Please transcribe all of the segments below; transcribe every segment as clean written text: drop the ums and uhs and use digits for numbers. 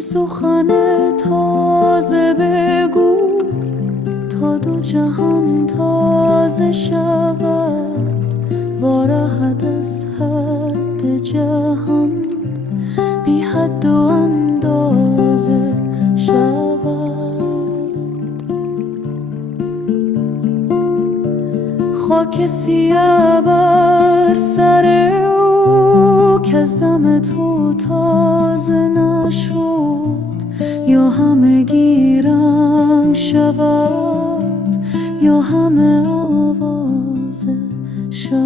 سخن تازه بگو تا دو جهان تازه شود، وارهد از حد جهان بی حد و اندازه شود. خاک سیه بر سر او که از دم تو تازه نشد، یا همه گیرنگ شود یا همه آوازه شود.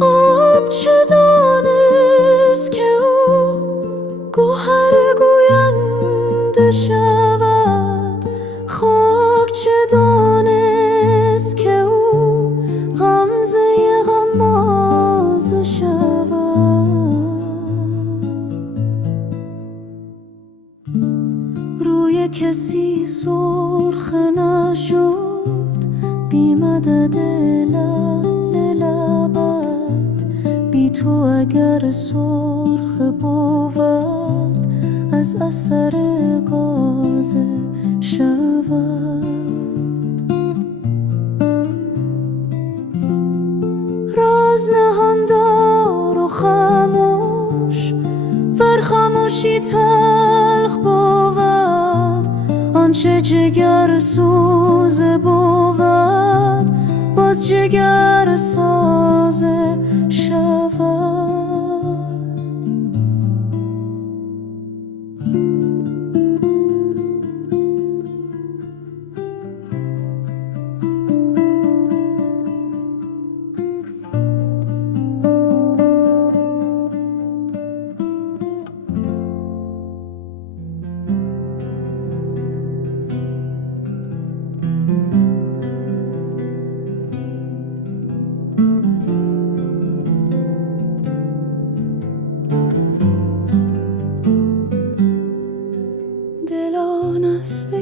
آب چه دانست که او گوهر گوینده شود، خاک چه دانست که او غمزه غمازه شود. روی کسی سرخ نشد بی مدد لعل لبت، بی تو اگر سرخ بود از اثر گازه شود. راز نهان دار و خاموش، ور خاموشی تلخ بود، آنچه جگر سوزه بود باز جگر سازه شود.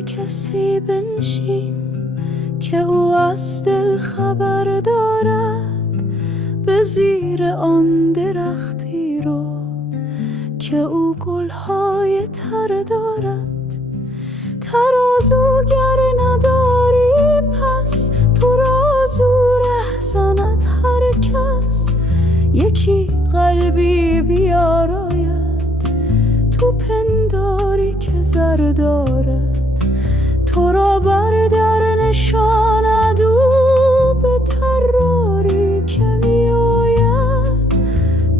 کسی بنشین که او از دل خبر دارد، به زیر آن درختی رو که او گلهای تر دارد. ترازو گر نداری پس تو را زور زند هر کس، یکی قلبی بیاراید تو پنداری که زر دارد. تو را بر در نشاند او به طراری که می آید،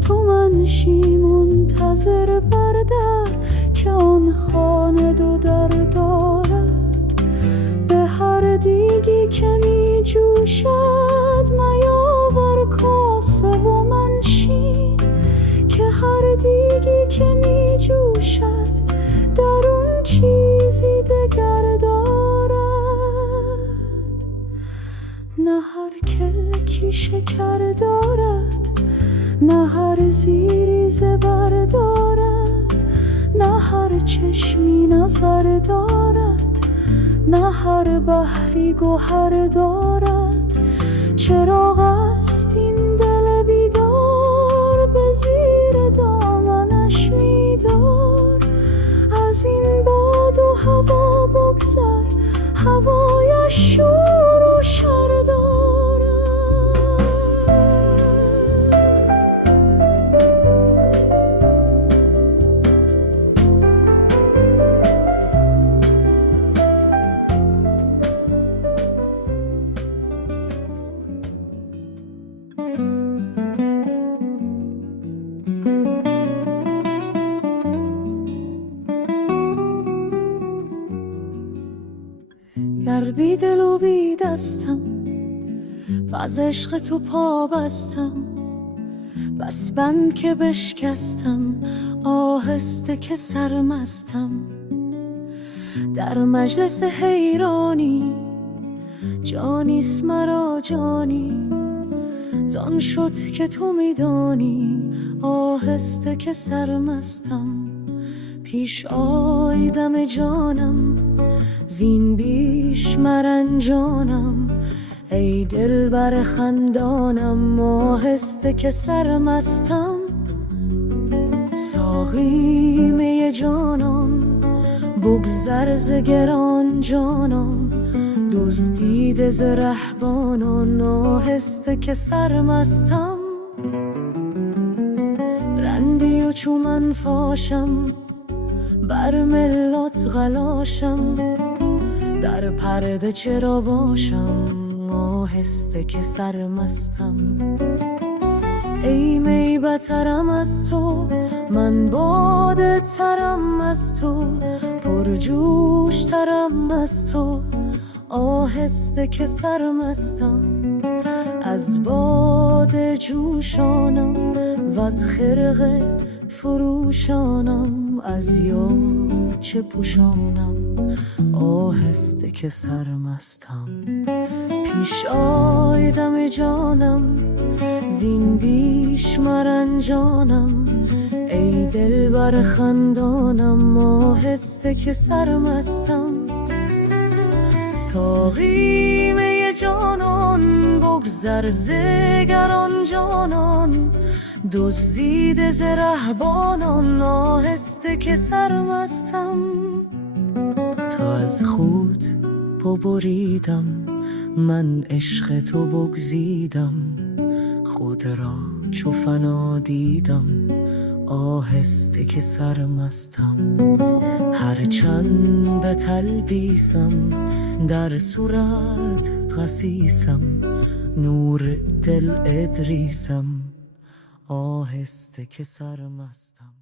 تو منشی منتظر بر در که آن خانه دو در دارد. به هر دیگی که می جوشد میاور کاسه و منشین، که هر دیگی که می جوشد در اون چیزی دگر دارد. نه هر کلکی شکر دارد، نه هر زیری زبر دارد، نه هر چشمی نظر دارد، نه هر بحری گوهر دارد. چراغ است این دل بیدار، به زیر دامنش می‌دار. از این باد و هوا بگذر، هوایش شور و شر دارد. گر بی دل و بی دستم و از عشق تو پا بستم، بس بند که بشکستم آهسته که سرمستم. در مجلس حیرانی جانیست مرا جانی، زان شد که تو میدانی آهسته که سرمستم. پیش آی دم جانم زین بیش مرنجانم، ای دلبر خندانم، آهسته که سرمستم. ساقی می جانم، بگذر ز گران جانم. دزدیده ز رهبانان، آهسته که سرمستم. رندی و چو من فاشم، بر ملات غلاشم. در پرده چرا باشم، آهسته که سرمستم. ای می بترم از تو، من باده ترم از تو. پرجوش ترم از تو، آهسته که سرمستم. از باده جوشانم وز خرقه فروشانم. از یاد چه پوشانم، آهسته که سرمستم. پیش آی دم جانم، زین بیش مرنجانم. ای دلبر خندانم، آهسته که سرمستم. ساقی می جانان، بگذر ز گران جانان. دزدیده ز رهبانان، آهسته که سرمستم. تا از خود ببریدم، من عشق تو بگزیدم. خود را چو فنا دیدم، آهسته که سرمستم. هرچند به تلبیسم، در صورت خسیسم. نور دل ادریسم، آهسته که سرمستم.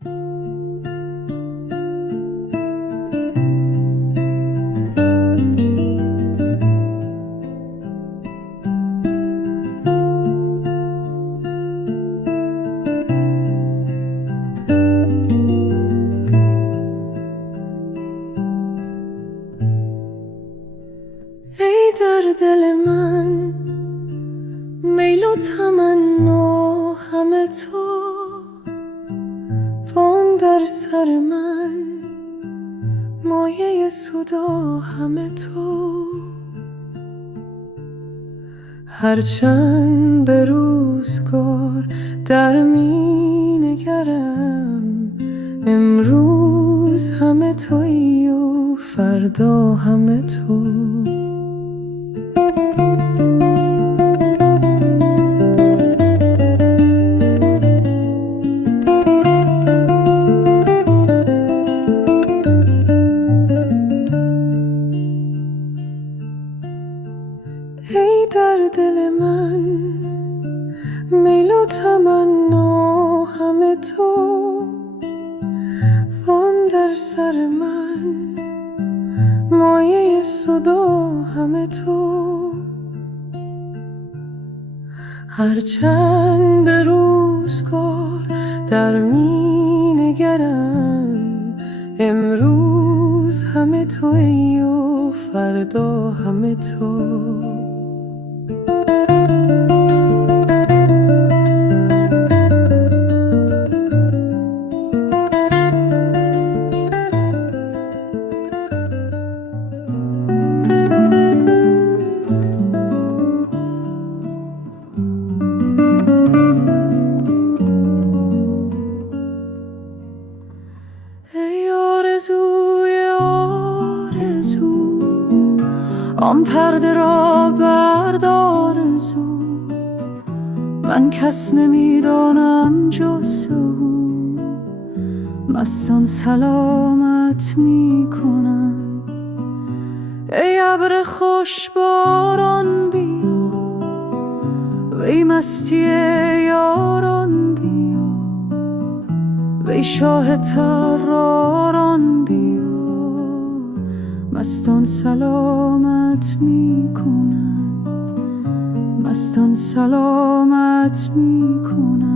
ای در دل من میل و تمنا همه تو. وان در سر من مایه صدا همه تو. هرچند به روزگار در می نگرم، امروز همه تویی و فردا همه تو. ای در دل من میل و تمنا همه تو. وان در سر من مایه صدا همه تو. هرچند به روزگار در می نگرم، امروز همه تویی و فردا همه تو. آرزو آن پرده را بردار زود. من کس نمیدانم جز او، مستان سلامت میکنم. ای ابر خوش باران بیا، وی مستی یاران بیا. وی شاه طراران بیا، مستان سلامت میکنم. مستان سلامت میکنم.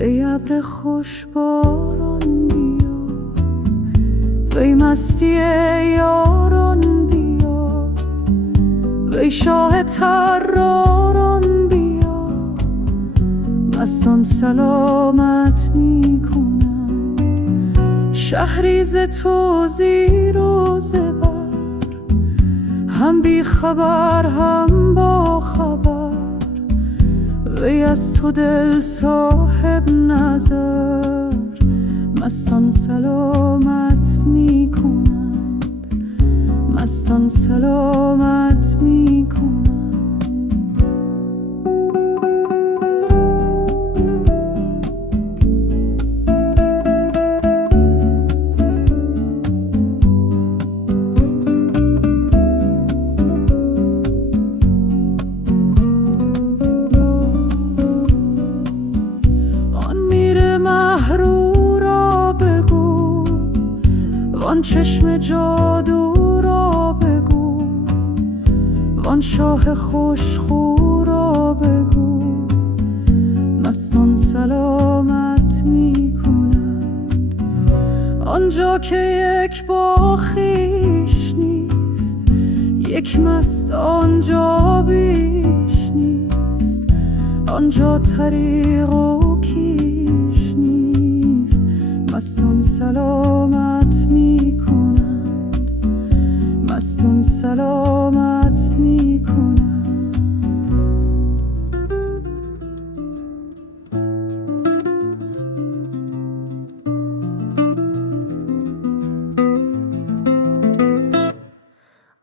ای ابر خوش باران بیا، وی مستی یاران بیا، وی شاه طراران بیا. مستان سلامت می کنند شهری ز تو زیر و زبر، هم بی خبر هم با خبر. وی از تو دل صاحب نظر، مستان سلامت می کنند، مستان سلامت می کنند. آن چشم جادو را بگو، وان شاه خوشخو را بگو. مستان سلامت می کنند آنجا که یک با خویش نیست، یک مست آنجا بیش نیست. آنجا طریق و کیش نیست. مستان سلامت می کنند، مستان سلامت می کنند.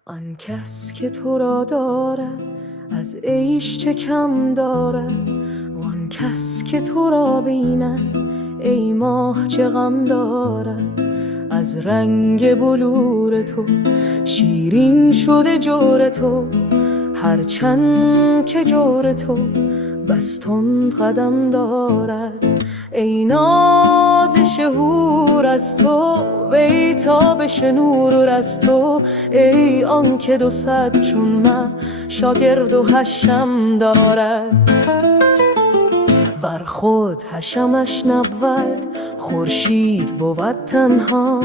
آن کس که تو را دارد از عیش چه کم دارد، وان کس که تو را بیند ای ماه چه غم دارد. از رنگ بلور تو شیرین شده جور تو، هرچند که جور تو بس تند قدم دارد. ای نازش حور از تو وی تابش نور از تو، ای آن که 200 چون مه شاگرد و حشم دارد. ور خود حشمش نبود خورشید بود تنها،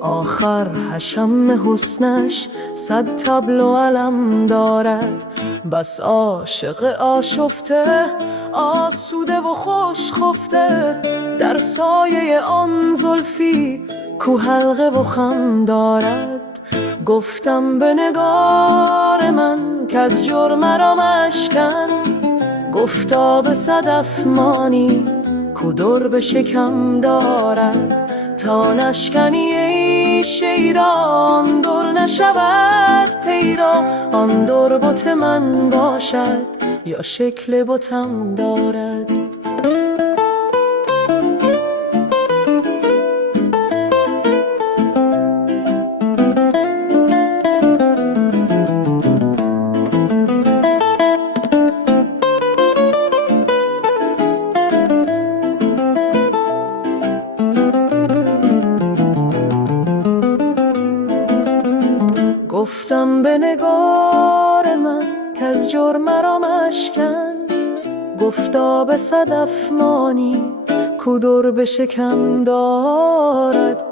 آخر حشم حسنش 100 طبل و علم دارد. بس عاشق آشفته آسوده و خوش خفته، در سایه آن زلفی کو حلقه و خم دارد. گفتم به نگار من کز جرم را مشکن، گفتا به صدف مانی کو در به شکم دارد. تا نشکنی ای شیدا آن در نشود پیدا، آن در بت من باشد یا شکل بتم دارد. گفتم به نگار من کز جرم را مشکن، گفتا به صدف مانی کو در به شکم دارد.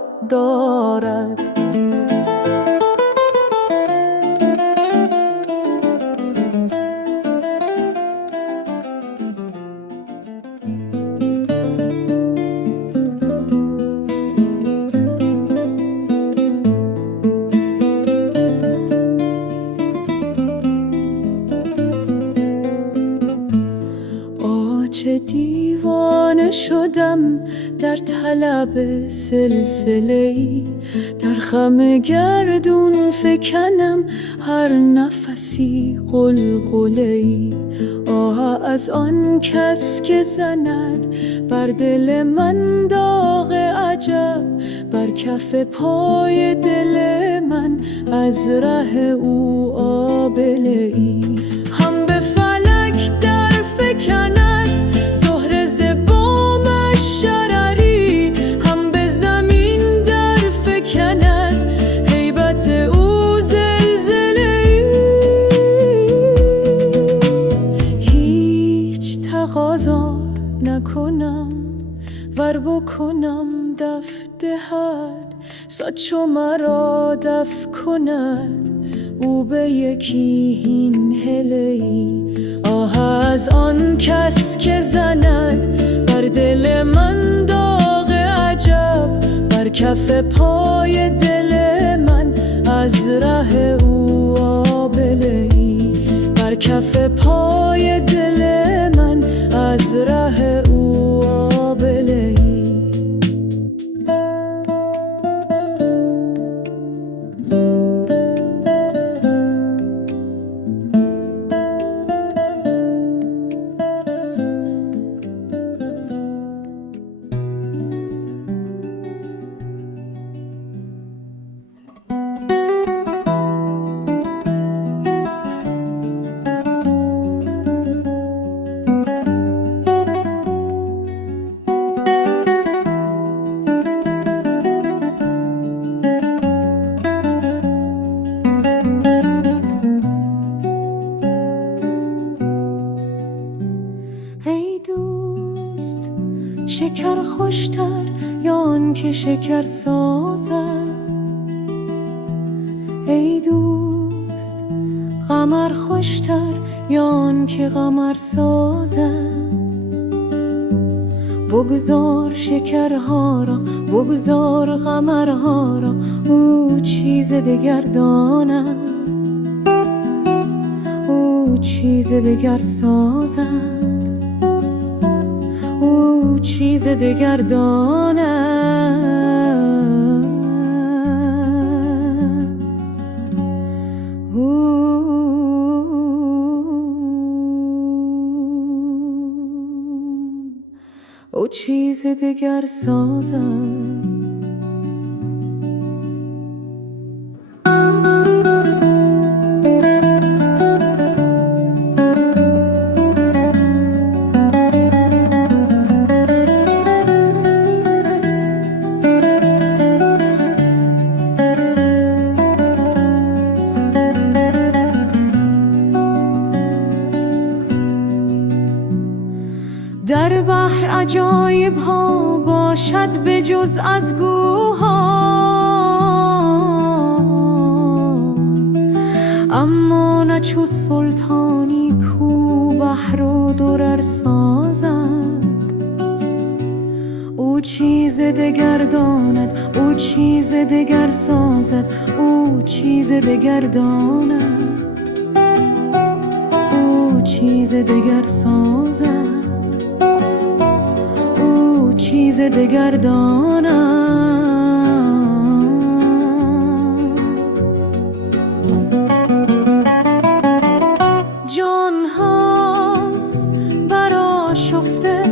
چه دیوانه شدم در طلب سلسله‌ای، در خم گردون فکنم هر نفسی غلغله‌ای. آه از آن کس که زند بر دل من داغ عجب، بر کف پای دل من از ره او آبله‌ای. هم به فلک در فکند زهره ز بامش شرری، هم به زمین در فکند هیبت او زلزله‌ای. هیچ تقاضا نکنم ور بکنم دف دهد، صد مرا دفع کند او به یکی هین هله‌ای. آه از آن کس که زند بر دل من داغ عجب، بر کف پای دل من از ره او آبله‌ای. بر کف پای دل من از ره او آبله‌ای. شکر خوشتر یا آن که شکر سازد؟ ای دوست قمر خوشتر یا آن که قمر سازد؟ بگذار شکرها را، بگذار قمرها را، او چیز دگر داند، او چیز دگر سازد، او چیز دگر داند، او چیز دگر سازد. در بحر عجایب ها باشد به جز از گوها، اما نه چو سلطانی کو بحر و درر سازد. او چیز دگر داند، او چیز دگر سازد، او چیز دگر داند، او چیز دگر سازد، چیز دگر داند. جان هاست برآشفته،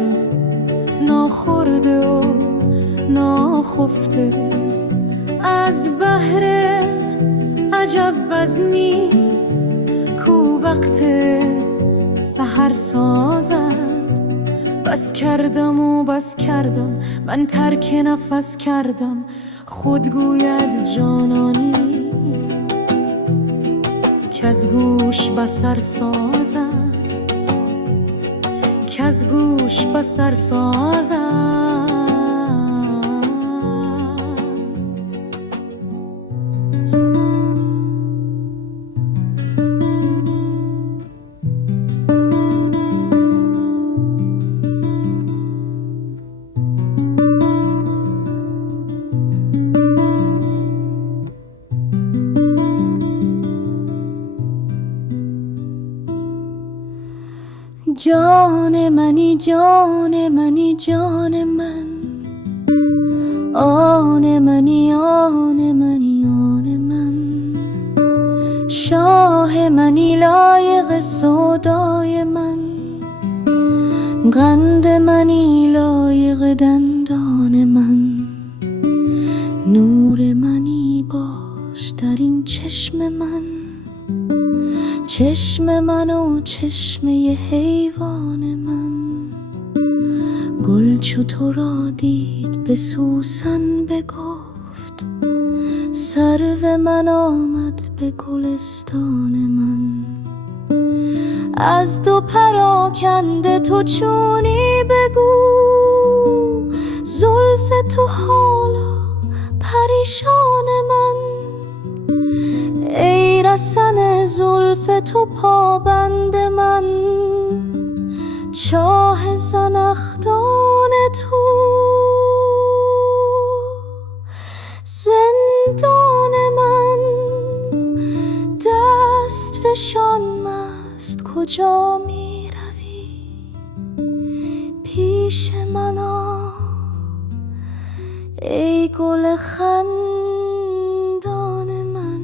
ناخورده و ناخفته، از بحر عجب بزمی کو وقت سحر سازد. بس کردم و بس کردم، من ترک نفس کردم، خود گوید جانانی کز گوش بصر سازد، کز گوش بصر سازد. جان منی جان منی جان من، آن منی آن منی آن من، شاه منی لایق سودای من، قند منی لایق دندان من، نور منی باش در این چشم من، چشم من و چشمه حیوان من. گل چو تو را دید به سوسن بگفت، سرو من آمد به گلستان من. از دو پراکنده تو چونی بگو، زلف تو حالا پریشان من، ای رسن زلف تو پابند من، چاه زنخدان تو زندان من. دست فشان مست کجا می روی؟ پیش من آ ای گل خندان من.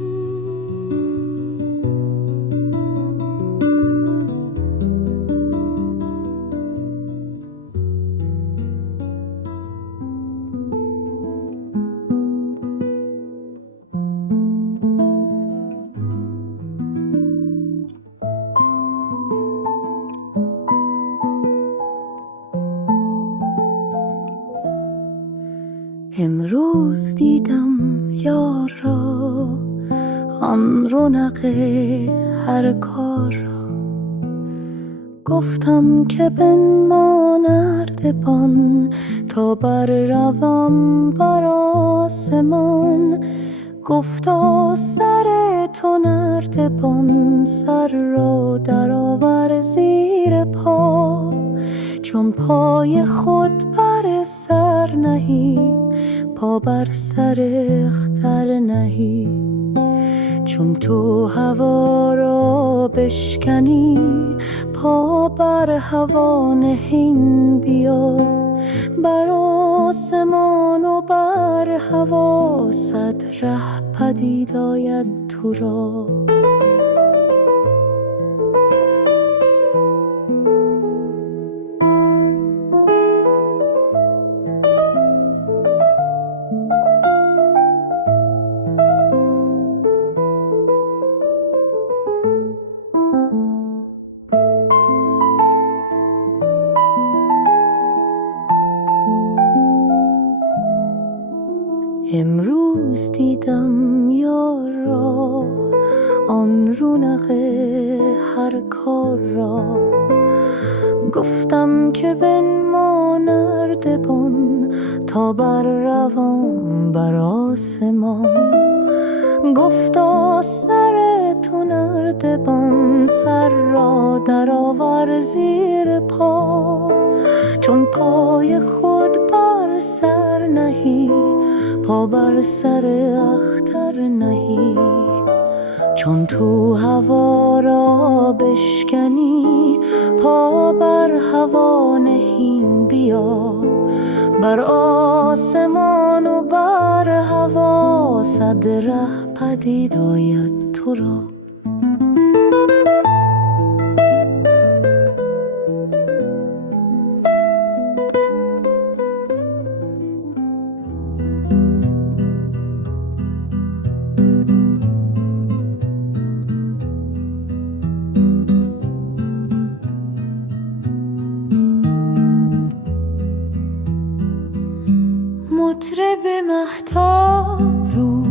امروز دیدم یار را، آن رونق هر کار را. گفتم که بنما نردبان تا بر روم بر آسمان. گفتا سر تو نردبان، سر را در آور زیر پا. چون پای خود بر سر نهی، پا بر سر اختر نهی. چون تو هوا را بشکنی، پا بر هوا نهین بیا. بر آسمان و بر هوا صد ره پدید آید تو را. امروز دیدم یار را، آن رونق هر کار را. گفتم که بنما نردبان تا بر روم بر آسمان. گفتا سر تو نردبان، سر را در آور زیر پا. چون پای خود بر سر نهی، پا بر سر اختر نهی. چون تو هوا را بشکنی، پا بر هوا نهین بیا. بر آسمان و بر هوا صد ره پدید آید تو را. مطرب مهتاب رو،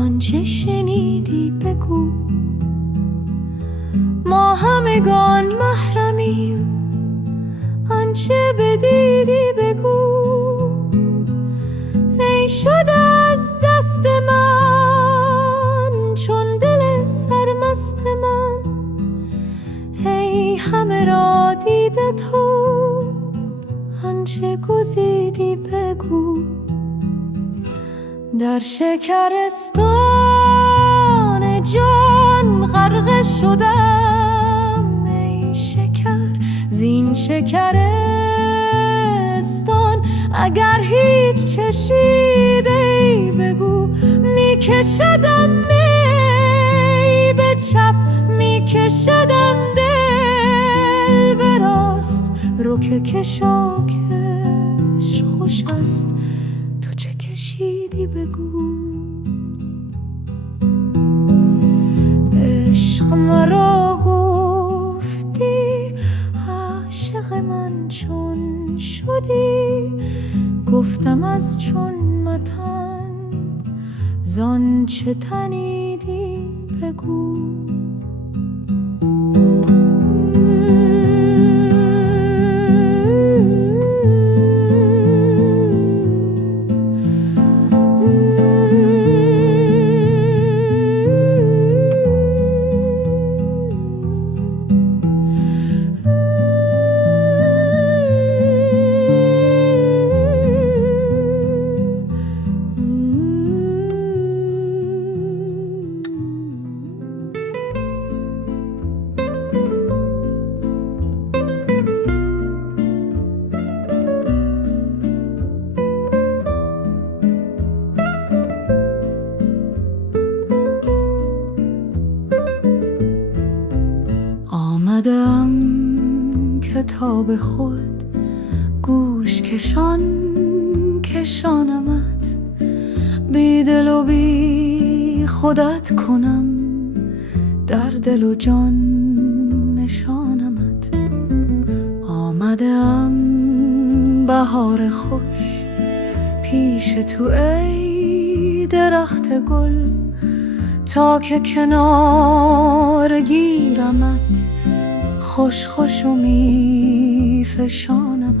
آنچه شنیدی بگو. ما همگان محرمیم، آنچه بدیدی بگو. ای شده از دست من چون دل سرمست من. ای همه را دیده تو، آنچه گزیدی بگو. در شکرستان جان غرقه شدم، ای شکر زین شکرستان اگر هیچ چشیدی بگو. میکشدم می به چپ، میکشدم دل به راست. رو که کشاکش خوش است، تو چه کشیدی بگو. عشق مرا گفتی، عاشق من چون شدی. گفتم از چون متن، زان چه تنیدی بگو. تا به خود گوش کشانمت، بی دل و بی خودت کنم، در دل و جان نشانمت. آمدم بهار خوش پیش تو ای درخت گل، تا که کنار گیرمت، خوش خوش و می فشانمت.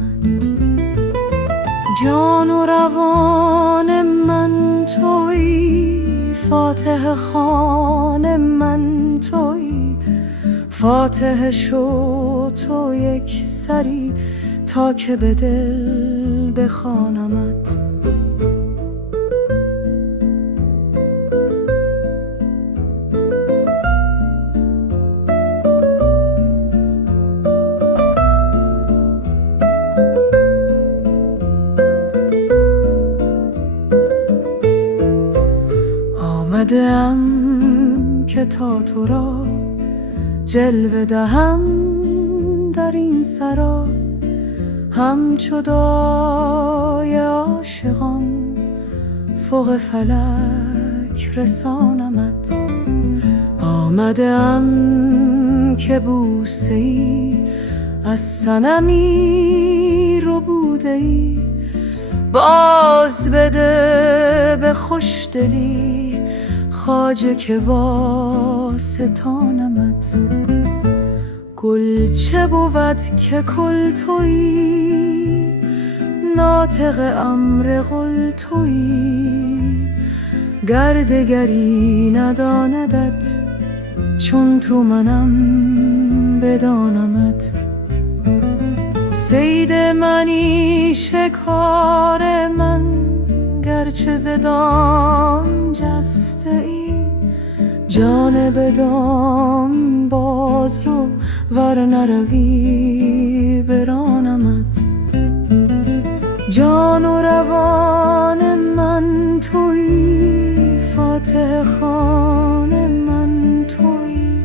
جان و روان من تویی، فاتحه خوان من تویی، فاتحه شو تو یک سری، تا که به دل بخوانمت. آمدم که تا تو را جلوه دهم در این سرا، همچو دای عاشقان فوق فلک رسانمت. آمدم که بوسه ای از صنمی ربوده ای، باز بده به خوشدلی، خواجه که واسطانمت. گل چه بود که کل تویی، ناطق امر قل تویی، گر دگری نداندت، چون تو منم بدانمت. صید منی شکار من، گرچه ز دام جسته ای، جانب دام باز رو ور نروی برانمت. جان و روان من تویی، فاتحه خوان من تویی،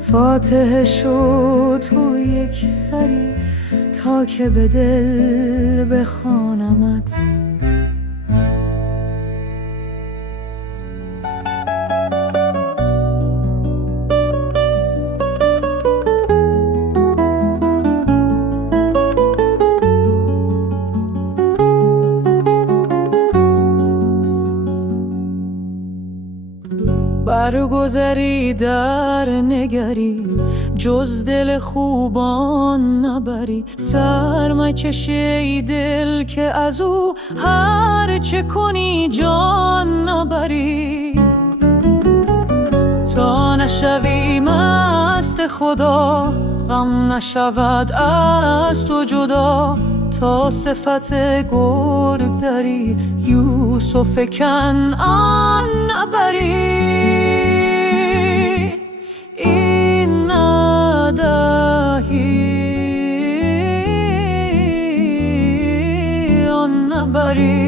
فاتحه شو تو یک سری، تا که به دل بخوانمت. برگذری در نگری، جز دل خوبان نبری. سر مکش ای دل که از او هر چه کنی جان نبری. تا نشوی مست خدا، غم نشود از تو جدا. تا صفت گرگ دری، یوسف کنعان نبری. این ندهی آن نبری.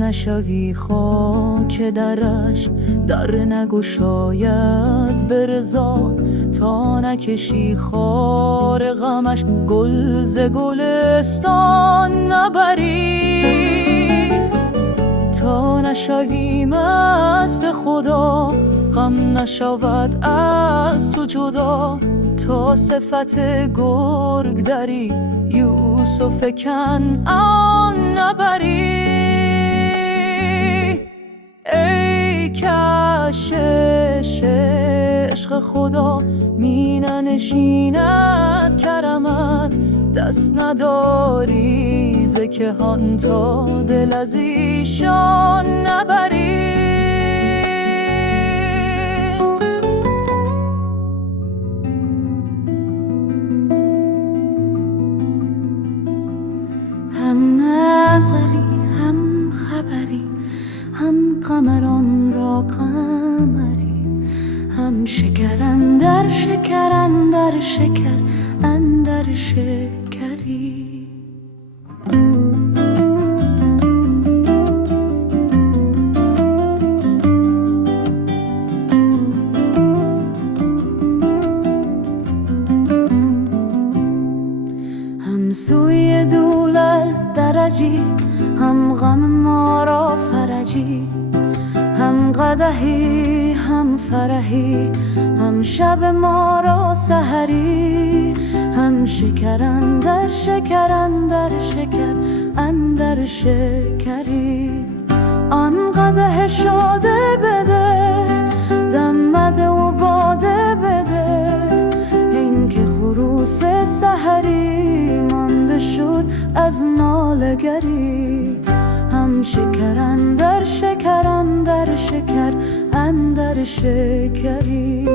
نشوی خاک درش، در نگشاید به رضا. تا نکشی خار غمش، گل ز گلستان نبری. تا نشوی مست خدا، غم نشود از تو جدا. تا صفت گرگ دری، یوسف کنعان نبری. ای کشش عشق خدا می ننشیند کرمت. دست نداری ز کهان تا دل از ایشان نبری. هم نظری هم خبری، هم قمران را قمری، هم شکر اندر شکر اندر شکر اندر شکری. هم سوی دولت درجی، هم غم ما را فرجی، هم قدحی هم فرحی، هم شب ما را سحری، هم شکر اندر شکر اندر شکر اندر شکری. آن قدح شاده بده، دم بده و باده بده، این که خروس سحری مانده شد از نالگری. هم شکر اندر شکر اندر شکر اندر شکری.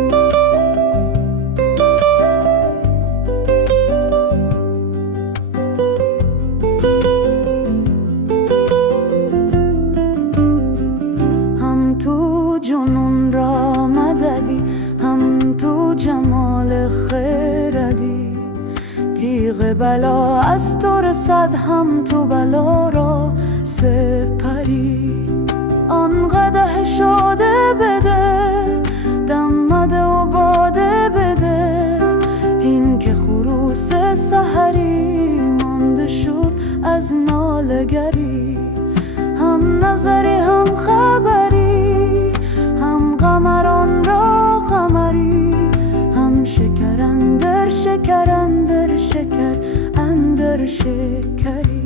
هم تو جنون را مددی، هم تو جمال خیردی، تیغ بلا از تو رسد، هم تو بلا را سپری. آن قدح شاده بده، دم بده و باده بده، این که خروس سحری مانده شد از نالگری. هم نظری هم خبری، هم قمران را قمری، هم شکر اندر شکر اندر شکر اندر شکری.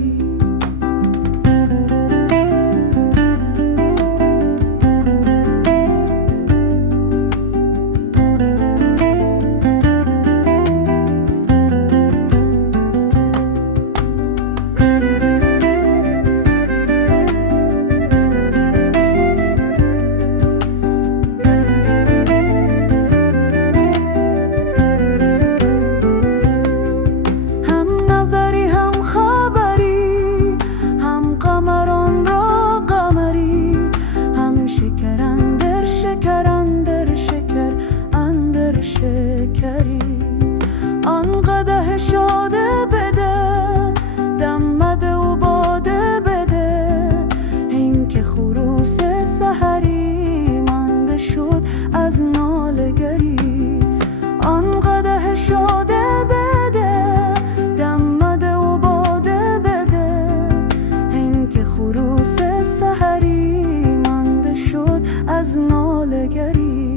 آن قدح شاده بده، دم بده و باده بده، این که خروس سحری مانده شد از نالگری. آن قدح شاده بده، دم بده و باده بده، این که خروس سحری مانده شد از نالگری.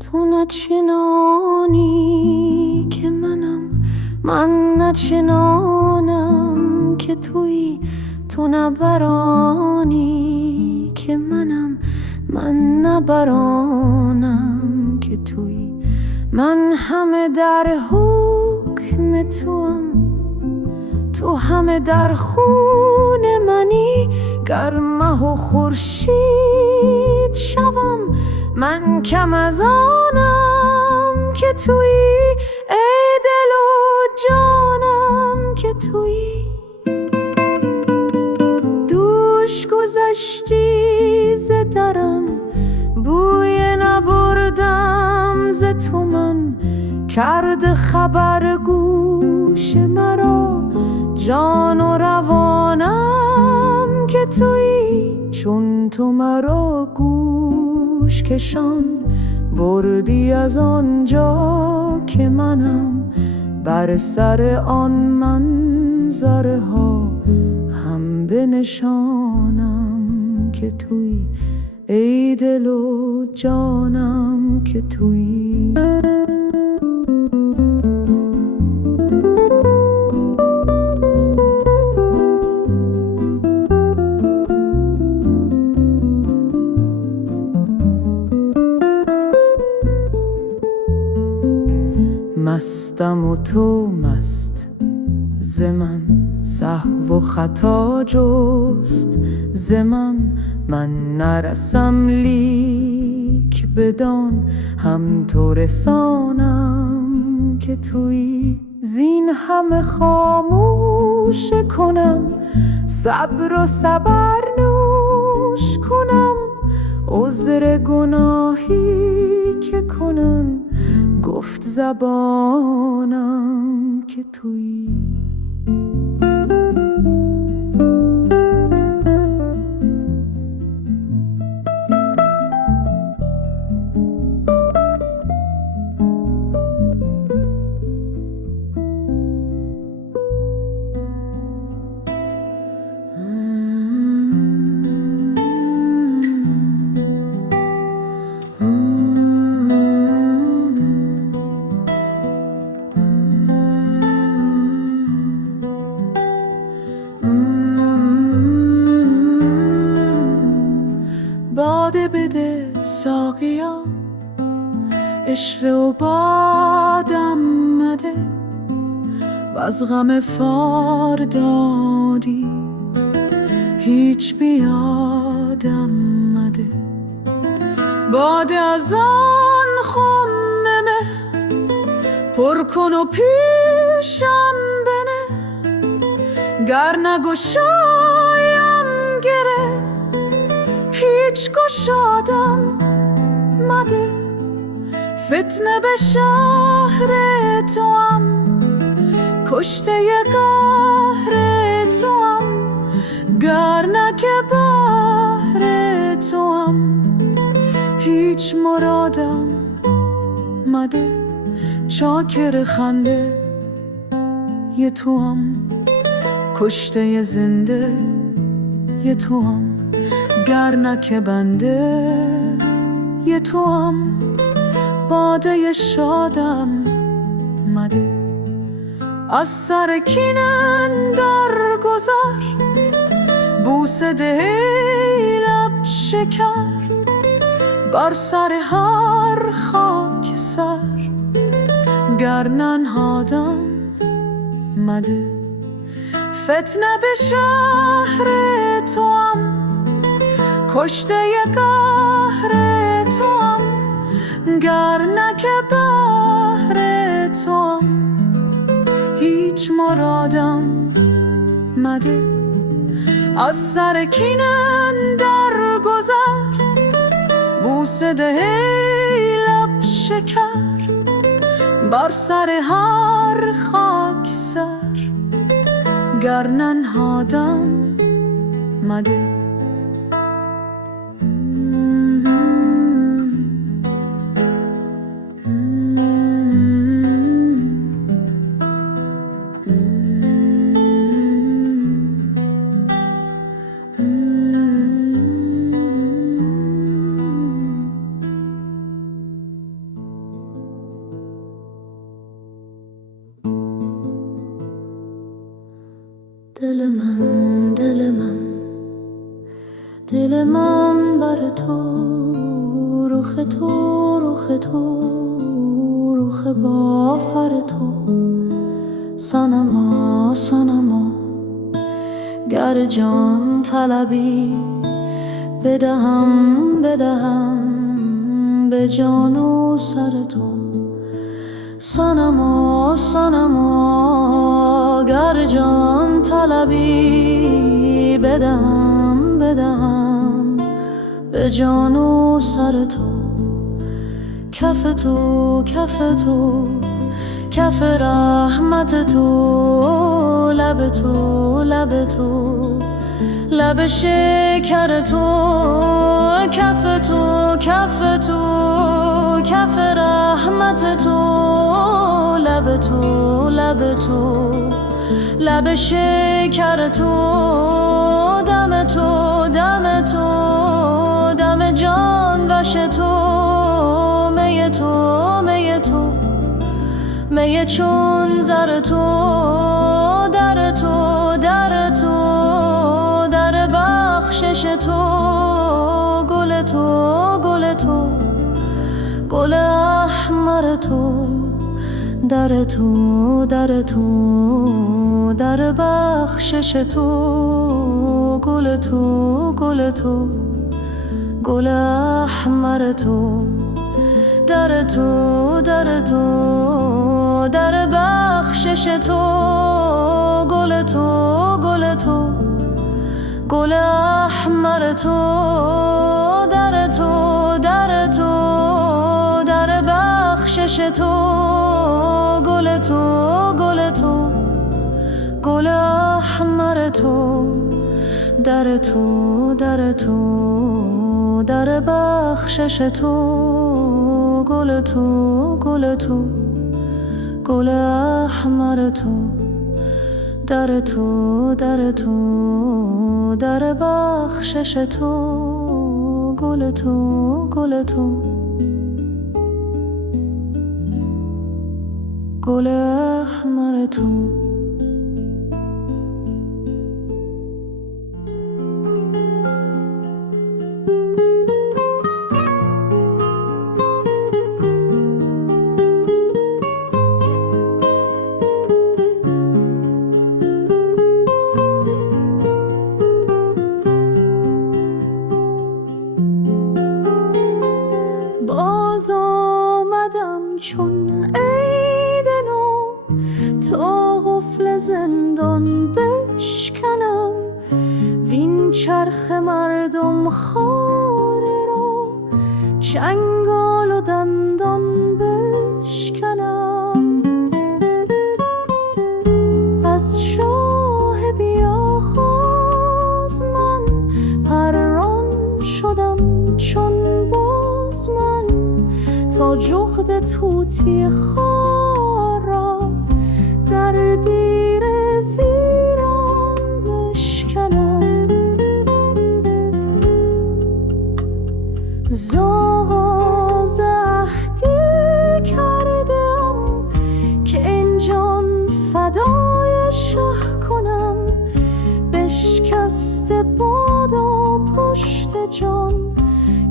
تو نچنانی که منم، من نچنانم که تویی. تو نبرانی که منم، من نبرانم که تویی. من همه در حکم توام، تو همه در خون منی. گر مه و خورشید شوم، من کم از آنم که تویی. ای دل و جانم که تویی. دوش گذشتی ز درم، بوی نبردم ز تو من. کرد خبر گوش مرا، جان و روانم که تویی. چون تو مرا گوش کشان بردی از آنجا که منم. بر سر آن منظره ها هم بنشانم که تویی. ای دل و جانم که تویی. مستم و تو مست ز من، سهو و خطا جست ز من نرسم لیک بدان هم تو رسانم که تویی. زین همه خاموش کنم، صبر و صبرنوش کنم، عذر گناهی که کنن گفت زبانم که تویی. باده بده ساقیا، عشوه و بادم مده، و از غم فردادی هیچ بیادم مده. باده از آن خممه پر کن و پیشم بنه، گر نگشایم گره هیچ گشادم مده. فتنه به شهر توام، کشته قهر توام، گر نه که بهر توام هیچ مرادم مده. چاکر خنده یه توام، کشته زنده یه توام، گر نه که بنده یه توام، باده شادم مده. از سر کینه در گذار، بوسه ده لب شکر، بر سر هر خاک سر گر ننهادم مده. فتنه به شهر توام، کشته قهر توام، گر نه که بهر توام هیچ مرادم مده. از سر کینه در گذر، بوسه ده لب شکر، بر سر هر خاک سر گر ننهادم مده. دل من، دل من، دل من بر تو، رخ تو، رخ تو، رخ با فر تو. صنما، صنما، گر جان طلبی بدهم، بدهم به جان و سر تو. صنما، صنما، گر جان طلبی بدهم، بدهم به جان و سر تو. کف تو، کف تو، کف رحمت تو، لب تو، لب تو، لب شکر تو. کف تو، کف تو، کف رحمت تو، لب تو، لب تو، لب شکر تو. دم تو، دم تو، دم جان دیگه چون زر تو، در تو، در تو، در بخشش تو، گل تو، گل تو، گل احمر تو، در تو، در تو، در بخشش تو، گل تو، گل تو، گل احمر تو، در تو، در تو، در بخشش تو، گل تو، گل تو، گل احمر تو، در تو، در تو، در بخشش تو، گل تو، گل تو، گل احمر تو، در تو، در تو، در بخشش تو، گل تو، گل تو، گل احمر تو، در تو، در تو، در بخشش تو، گل تو، گل تو، گل احمر تو. باز آمدم چون عید نو تا قفل زندان بشکنم، وین چرخ مردم خواره را چنگال و دندان بشکنم. از شاه بیاخاز من پران شدم چون باز من، تا جغد طوطی خار را در دیر ویران بشکنم. ز آغاز عهدی کردم که این جان فدای شه کنم، بشکسته بادا پشت جان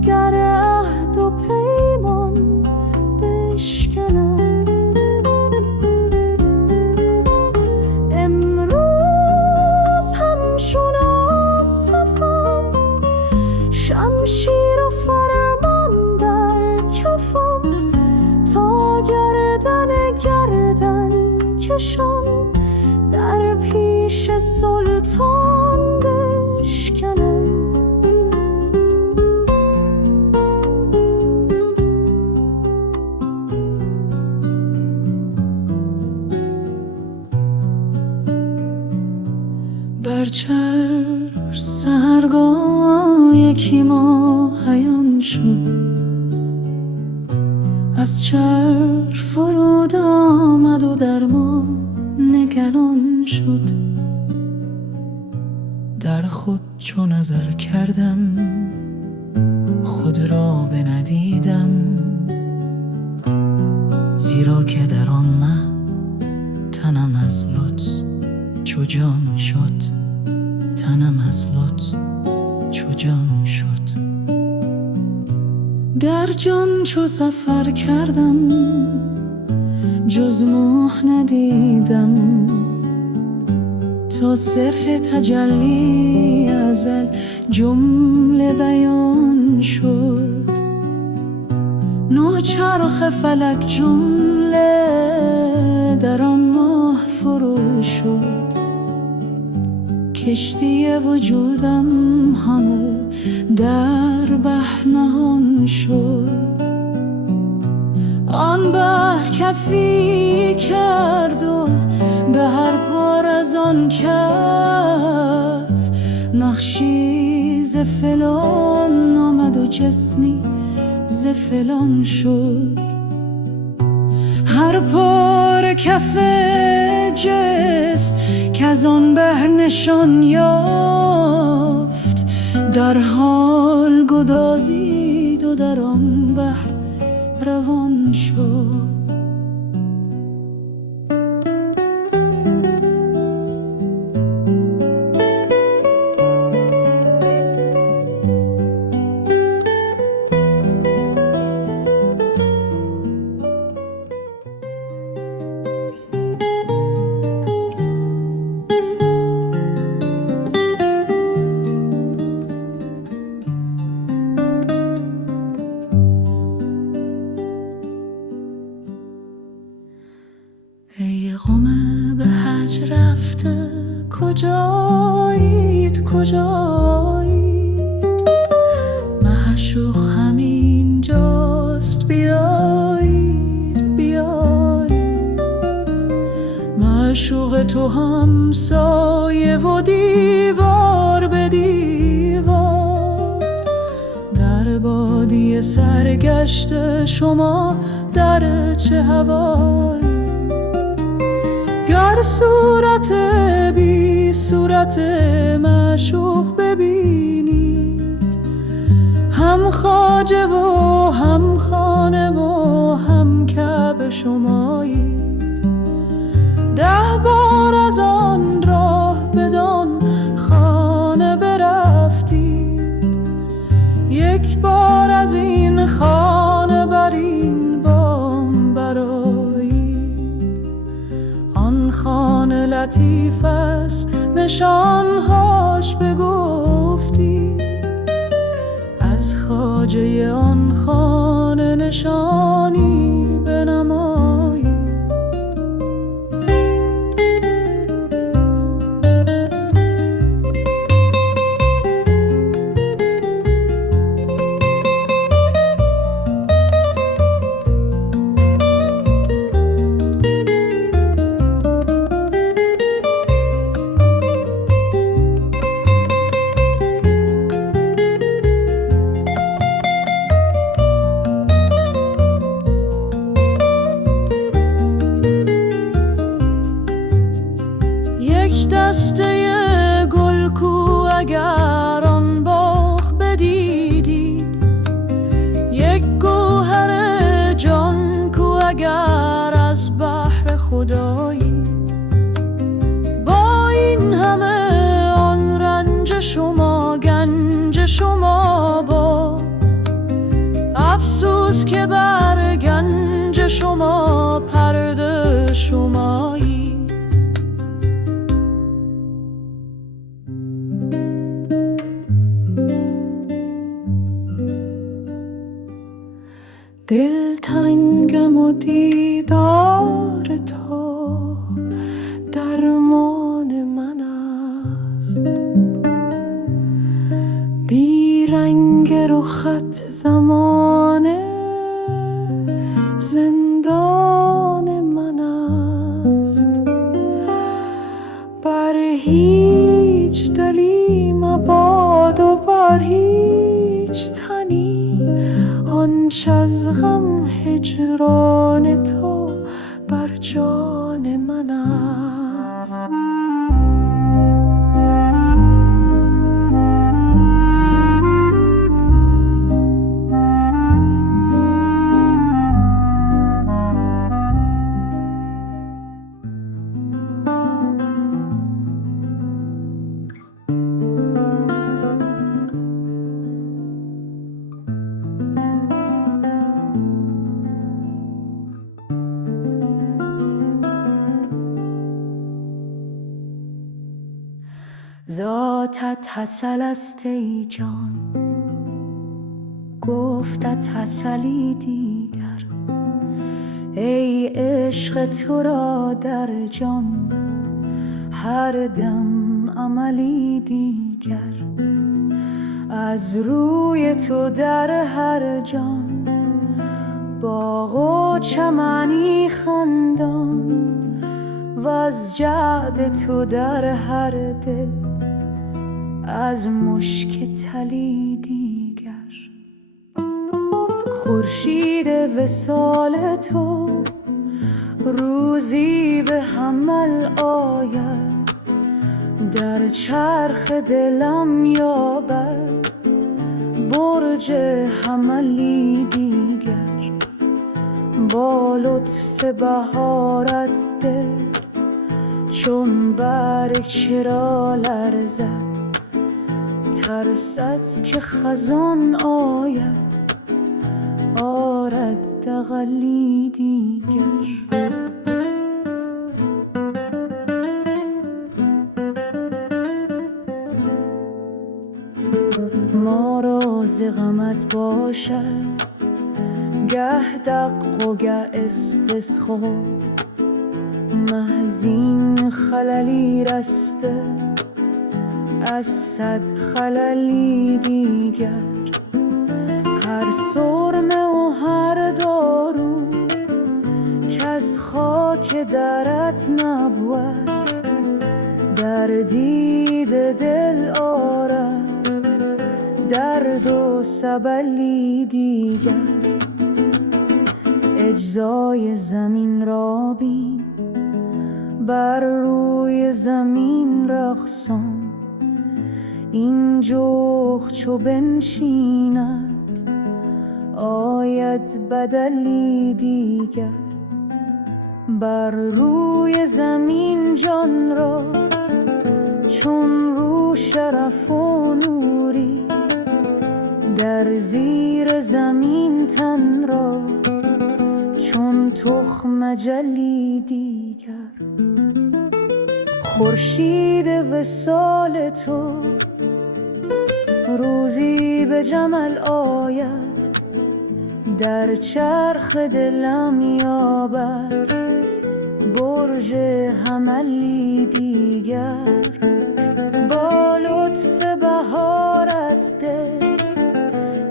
گر عهد و پیمان بشکنم. امروز همچون آصفم، شمشیر و فرمان در کفم، تا گردن کشان در پیش سلطان بشکنم. بر چرخ سحرگاه یکی ماه عیان شد، از چرخ فرود آمد و در ما نگران شد. در خود چو نظر کردم خود را بندیدم، زیرا که در آن مه تنم از لطف چو جان شد، تنم از لطف چو جان شد. در جان چو سفر کردم جز ماه ندیدم، تا سر تجلی ازل جمله بیان شد. نه چرخ فلک جمله در آن ماه فرو شد، کشتی وجودم همه در بحر نهان شد. آن بحر کفی کرد و به هر پار از آن کف نقشی ز فلان آمد و جسمی ز فلان شد. هر پار کف جس که از آن بحر نشان یافت، در حال گدازید و در آن بحر روان شد. معشوق تو هم سایه و دیوار به دیوار. در بادیه سرگشت شما در چه هوایی؟ گر صورت بی صورت معشوق ببینید، هم خواجه و هم خانه و هم کعبه شمایید. 10 بار از آن راه بدان خانه برفتید، 1 بار از این خانه بر این بام برآیید. آن خانه لطیف است نشانهاش بگفتید، از خواجه آن خانه نشانی بنمایید. دسته گل کو اگر آن باغ بدیدید، 1 گوهر جان کو اگر از بحر خدایی. با این همه آن رنج شما گنج شما با، افسوس که بر گنج شما پرده شمایی. دلتنگم و دیدار تو درمان من است، بی رنگ رخت زمانه زندان من است. بر هیچ دلی مباد و بر هیچ تنی آنچ از غم هجران تو بر جان من است. ذاتت حسل است ای جان، گفتت حسلی دیگر. ای عشق تو را در جان هر دم عملی دیگر. از روی تو در هر جان باغ و چمنی خندان، و از جعد تو در هر دل از مشک تلی دیگر. خورشید وصال تو روزی به حمل آید، در چرخ دلم یابد برج حملی دیگر. با لطف بهارت دل چون برگ چرا لرزد، ترسد که خزان آید آرد دغلی دیگر. ما را ز غمت باشد گه دق و گه استسخا، محزین خللی رسته از 100 خللی دیگر. هر سرمه و هر دارو که از خاک درت نبود در دید دل آرد درد و سبلی دیگر. اجزای زمین را بین بر روی زمین رقصان، این جغد چو بنشیند آید بدلی دیگر. بر روی زمین جان را چون رو شرف و نوری، در زیر زمین تن را چون تخم جلی دیگر. خورشید وصال تو روزی به جمل آید، در چرخ دلم یابد برج حملی دیگر. با لطف بهارت دل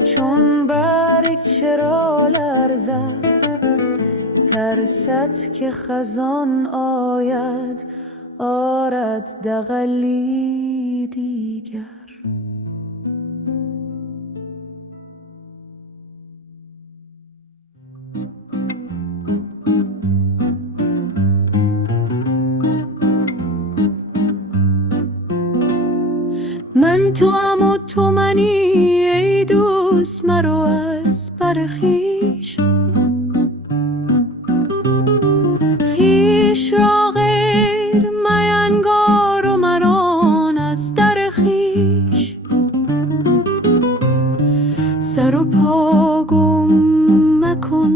چون برگ چرا لرزد، ترسد که خزان آید آرد دغلی دیگر. من توام و تو منی ای دوست، مرو از بر خویش. خویش را غیر مینگار و مران از در خویش. سر و پا گم مکن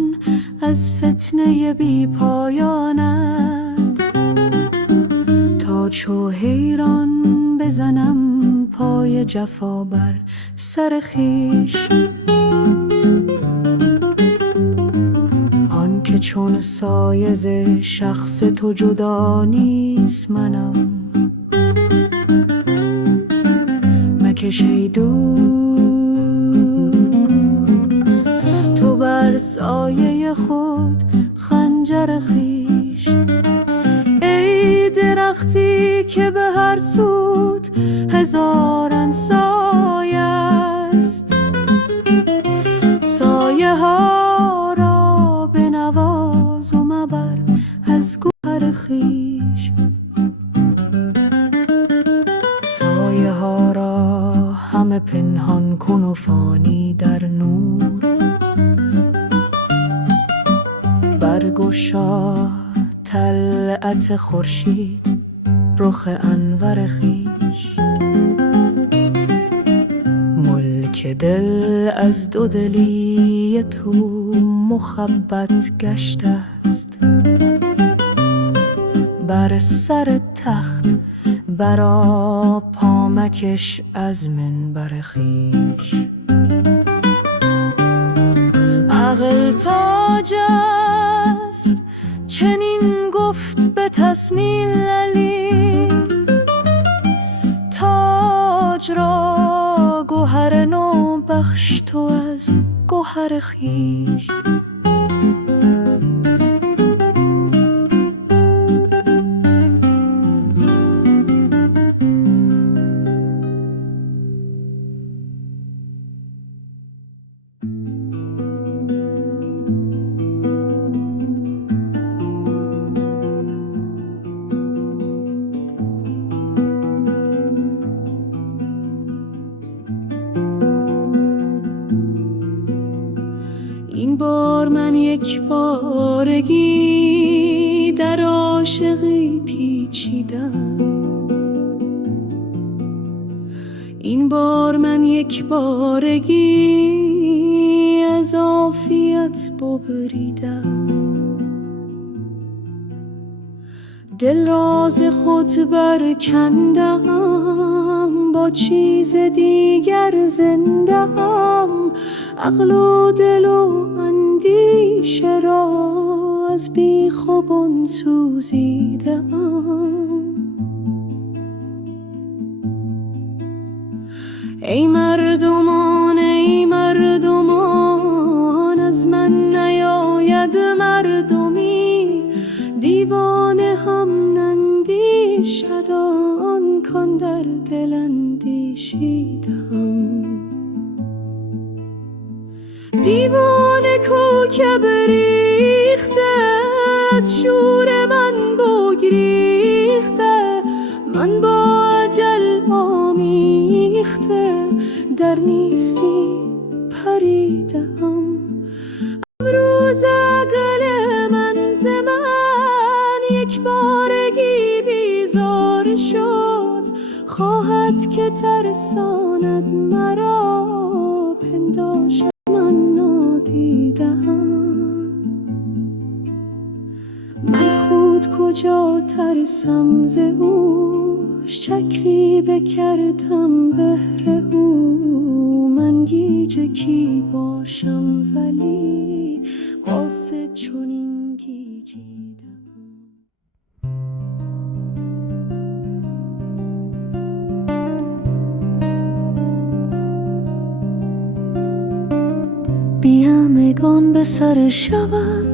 از فتنه بی پایانت، تا چو حیران بزنم پای جفا بر سر خویش. آن که چون سایه ز شخص تو جدا نیست منم، مکش ای دوست تو بر سایه خود خنجر خویش. ای درختی که به هر سوت هزاران سایه است، سایه ها را بنواز و مبر از گوهر خویش. سایه ها را همه پنهان کن و فانی در نور، برگشا طلعت خورشید رخ انور خویش. ملک دل از دو دلی تو مخبط گشته است، بر سر تخت برآ پا مکش از منبر خویش. عقل تاج است چنین گفت به تسمیل علی، تاج را گوهر نو بخش تو از گوهر خویش. این بار من یک بارگی در عاشقی پیچیدم، این بار من یک بارگی از عافیت ببریدم. دل راز خود برکندم، با چیز دیگر زندم. عقل و دل و اندیشه را از بیخوبان سوزیدم. ای مردمان ای مردمان، از من نیاید مردمی، دیوانه هم دیوانه کوکب ریخته، از شور من بگریخته، من با اجل آمیخته، در نیستی پریدم. امروز عقل من ز من یک بارگی بیزار شد، خواهد که ترساند مرا، پنداشت من نادیدم. من خود کجا ترسم ز اوش، چکری بکردم بهر او. من گیج کی باشم ولی قاصد چنین گیجیدم. بی همگان به سر شود،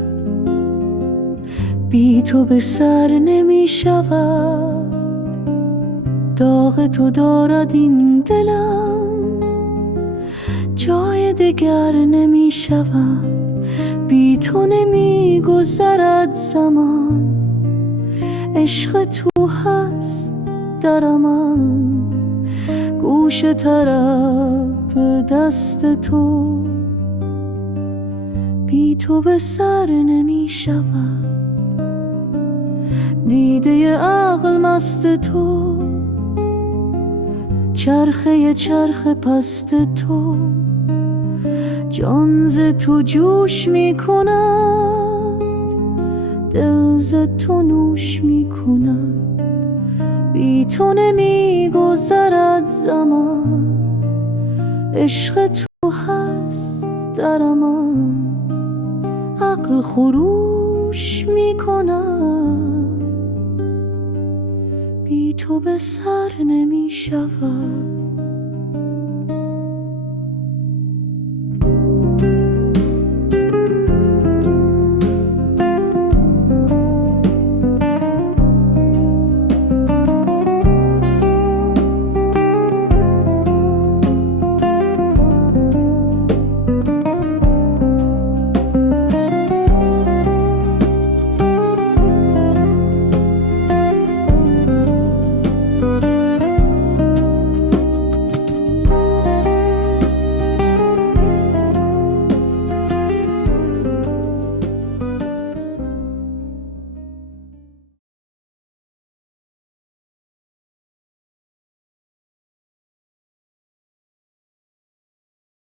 بی تو به سر نمی شود. داغ تو دارد این دلم، جای دگر نمی شود. بی تو نمی گذرد زمان، عشق تو هست در من. گوش طرب به دست تو، بی تو به سر نمی شود. دیده عقل مست تو، چرخه چرخ پست تو. جان ز تو جوش می کند، دل ز تو نوش می کند. بی تو نمی گذرد زمان، عشق تو هست در من. عقل خروش می کند، بی تو به سر نمی شود.